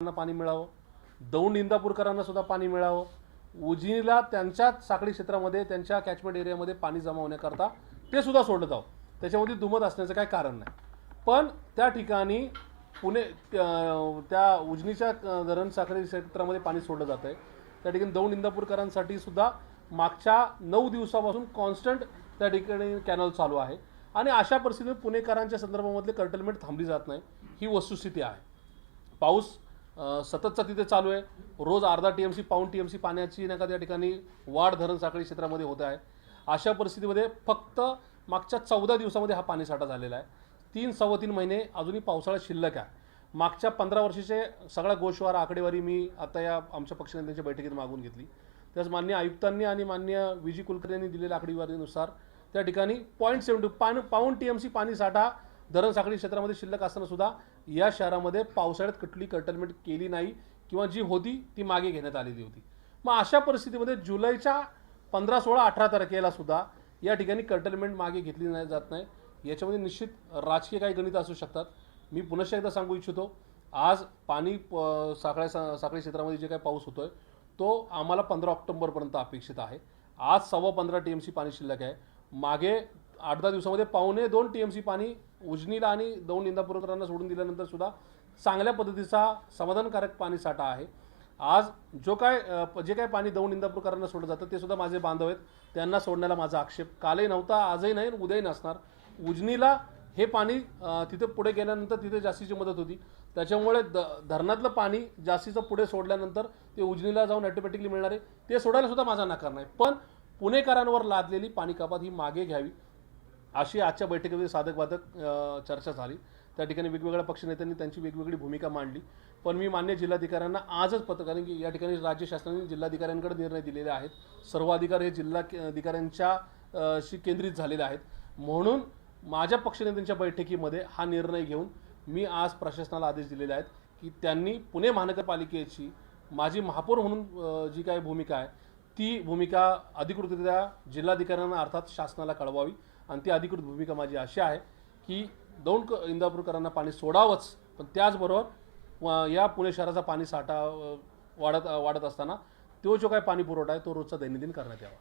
त्यांना पाणी मिळावं. दौंड इंदापूरकरांना सुद्धा पाणी मिळावं. उजनीला त्यांच्या साखळी क्षेत्रामध्ये त्यांच्या कॅचमेंट एरियामध्ये पाणी जमा होण्याकरता ते सुद्धा सोडलं जावं त्याच्यामध्ये दुमत असण्याचं काही कारण नाही. पण त्या ठिकाणी पुणे त्या उजनीच्या धरण साखळी क्षेत्रामध्ये पाणी सोडलं जातं आहे त्या ठिकाणी दौंड इंदापूरकरांसाठी सुद्धा मागच्या नऊ दिवसापासून कॉन्स्टंट त्या ठिकाणी कॅनल चालू आहे. आणि अशा परिस्थितीत पुणेकरांच्या संदर्भामधले कर्टलमेंट थांबली जात नाही. ही वस्तुस्थिती आहे. पाऊस सततचा तिथे चालू आहे. रोज अर्धा टी एम सी पाऊण टी एम सी पाण्याची नाही का त्या ठिकाणी वाढ धरण साखळी क्षेत्रामध्ये होत आहे. अशा परिस्थितीमध्ये फक्त मागच्या चौदा दिवसामध्ये हा पाणीसाठा झालेला आहे. तीन सव्वा तीन महिने अजूनही पावसाळा शिल्लक आहे. मागच्या पंधरा वर्षाचे सगळा गोषवार आकडेवारी मी आता या आमच्या पक्षनेत्यांच्या बैठकीत मागून घेतली. त्याच मान्य आयुक्तांनी आणि मान्य विजी कुलकर्णी यांनी दिलेल्या आकडेवारीनुसार त्या ठिकाणी पॉईंट सेवन पाण पाऊण टी एम सी पाणी साठा धरण साखळी क्षेत्रामध्ये शिल्लक असताना सुद्धा या शहरामध्ये पावसाळ्यात कुठली कर्टलमेंट केली नाही किंवा जी होती ती मागे घेण्यात आलेली होती. मग अशा परिस्थितीमध्ये जुलैच्या पंधरा सोळा अठरा तारखेला सुद्धा या ठिकाणी कर्टलमेंट मागे घेतली नाही जात नाही. याच्यामध्ये निश्चित राजकीय काही गणित असू शकतात. मी पुनश्च एकदा सांगू इच्छितो आज पाणी प- साखळ्या सा- साखळी क्षेत्रामध्ये जे काही पाऊस होतोय तो आम्हाला पंधरा ऑक्टोबरपर्यंत अपेक्षित आहे. आज सव्वा पंधरा टी एम सी पाणी शिल्लक आहे. मागे आठ दहा दिवसामध्ये पावणे दोन टी एम सी पाणी उजनीला आणि दौंड इंदापूरकरांना सोडून दिल्यानंतर सुद्धा चांगल्या पद्धतीचा समाधानकारक पाणी साठा आहे. आज जो काय जे काय पाणी दौंड इंदापूरकरांना सोडलं जातं ते सुद्धा माझे बांधव आहेत. त्यांना सोडण्याला माझा आक्षेप कालही नव्हता आजही नाही उद्याही नसणार. उजनीला हे पाणी तिथे पुढे गेल्यानंतर तिथे जास्तीची मदत होती. त्याच्यामुळे द धरणातलं पाणी जास्तीचं पुढे सोडल्यानंतर ते उजनीला जाऊन ॲटोमॅटिकली मिळणार आहे. ते सोडायला सुद्धा माझा नकार नाही. पण पुणेकरांवर लादलेली पाणी कपात ही मागे घ्यावी. अशी आजच्या बैठकीमध्ये साधक बाधक चर्चा झाली. त्या ठिकाणी वेगवेगळ्या पक्षनेत्यांनी त्यांची वेगवेगळी भूमिका मांडली. पण मी मान्य जिल्हाधिकाऱ्यांना आजच पत्र कारण की या ठिकाणी राज्य शासनाने जिल्हाधिकाऱ्यांकडे निर्णय दिलेले आहेत. सर्व अधिकार हे जिल्हा अधिकाऱ्यांच्या शी केंद्रित झालेले आहेत. म्हणून माझ्या पक्षनेत्यांच्या बैठकीमध्ये हा निर्णय घेऊन मी आज प्रशासनाला आदेश दिलेले आहेत की त्यांनी पुणे महानगरपालिकेची माझी महापौर म्हणून जी काही भूमिका आहे ती भूमिका अधिकृतरित्या जिल्हाधिकाऱ्यांना अर्थात शासनाला कळवावी. आणि ती अधिकृत भूमिका माझी अशी आहे की दौंड क- इंदापूरकरांना पाणी सोडावंच पण त्याचबरोबर व- या पुणे शहराचा पाणी साठा वाढत वाढत असताना तो जो काही पाणी पुरवठा आहे तो रोजचा दैनंदिन करण्यात यावा.